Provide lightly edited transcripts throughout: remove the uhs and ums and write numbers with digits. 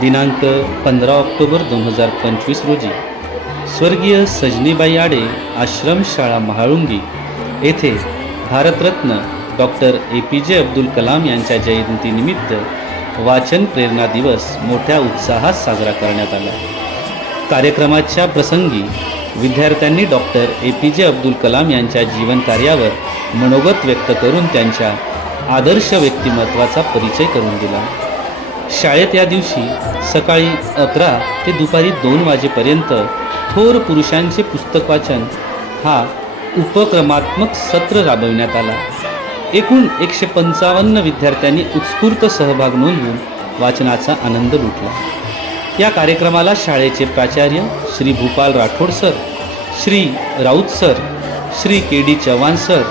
दिनांक 15 ऑक्टोबर 2025 रोजी स्वर्गीय सजनीबाई आडे आश्रमशाळा महाळुंगी येथे भारतरत्न डॉक्टर APJ अब्दुल कलाम यांच्या जयंतीनिमित्त वाचन प्रेरणा दिवस मोठ्या उत्साहात साजरा करण्यात आला. कार्यक्रमाच्या प्रसंगी विद्यार्थ्यांनी डॉक्टर APJ अब्दुल कलाम यांच्या जीवनकार्यावर मनोगत व्यक्त करून त्यांच्या आदर्श व्यक्तिमत्वाचा परिचय करून दिला. शाळेत या दिवशी सकाळी 11 ते दुपारी 2 वाजेपर्यंत थोर पुरुषांचे पुस्तक वाचन हा उपक्रमात्मक सत्र राबविण्यात आला. एकूण 155 विद्यार्थ्यांनी उत्स्फूर्त सहभाग नोंदवून वाचनाचा आनंद लुटला. या कार्यक्रमाला शाळेचे प्राचार्य Shri Bhupal Rathod sir, Shri Raut sir, Shri KD Chavan sir,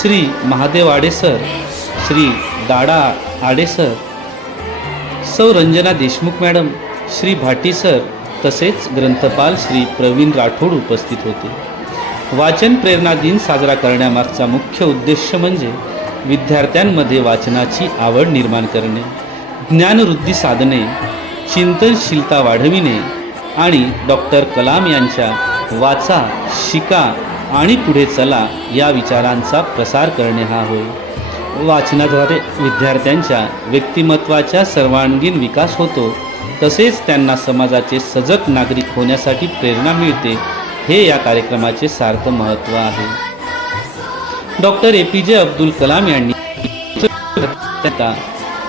Shri Mahadev Ade sir, Shri Dada Ade sir, सौ रंजना देशमुख मॅडम, श्री भाटी सर तसेच ग्रंथपाल श्री प्रवीण राठोड उपस्थित होते. वाचन प्रेरणा दिन साजरा करण्यामागचा मुख्य उद्देश म्हणजे विद्यार्थ्यांमध्ये वाचनाची आवड निर्माण करणे, ज्ञानवृद्धी साधणे, चिंतनशीलता वाढविणे आणि डॉक्टर कलाम यांच्या वाचा, शिका आणि पुढे चला या विचारांचा प्रसार करणे हा होय. वाचनाद्वारे विद्यार्थ्यांच्या व्यक्तिमत्वाचा सर्वांगीण विकास होतो, तसेच त्यांना समाजाचे सजग नागरिक होण्यासाठी प्रेरणा मिळते, हे या कार्यक्रमाचे सार्थ महत्त्व आहे. डॉक्टर APJ अब्दुल कलाम यांनी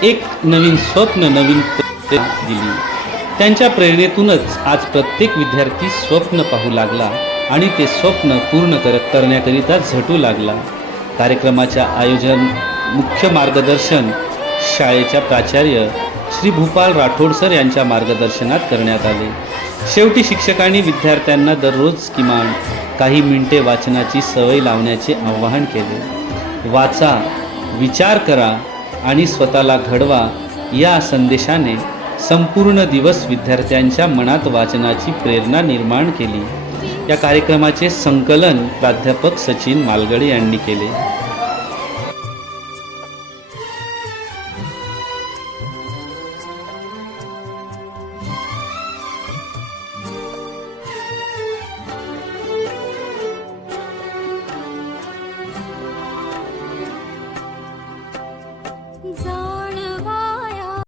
एक नवीन स्वप्न, नवीन प्रेरणा दिली. त्यांच्या प्रेरणेतूनच आज प्रत्येक विद्यार्थी स्वप्न पाहू लागला आणि ते स्वप्न पूर्ण करण्याकरिता झटू लागला. कार्यक्रमाच्या आयोजन मुख्य मार्गदर्शन शाळेच्या प्राचार्य श्री भूपाल राठोड सर यांच्या मार्गदर्शनात करण्यात आले. शेवटी शिक्षकांनी विद्यार्थ्यांना दररोज किमान काही मिनिटे वाचनाची सवय लावण्याचे आवाहन केले. वाचा, विचार करा आणि स्वतःला घडवा या संदेशाने संपूर्ण दिवस विद्यार्थ्यांच्या मनात वाचनाची प्रेरणा निर्माण केली. या कार्यक्रमाचे संकलन प्राध्यापक सचिन मालगडे यांनी केले.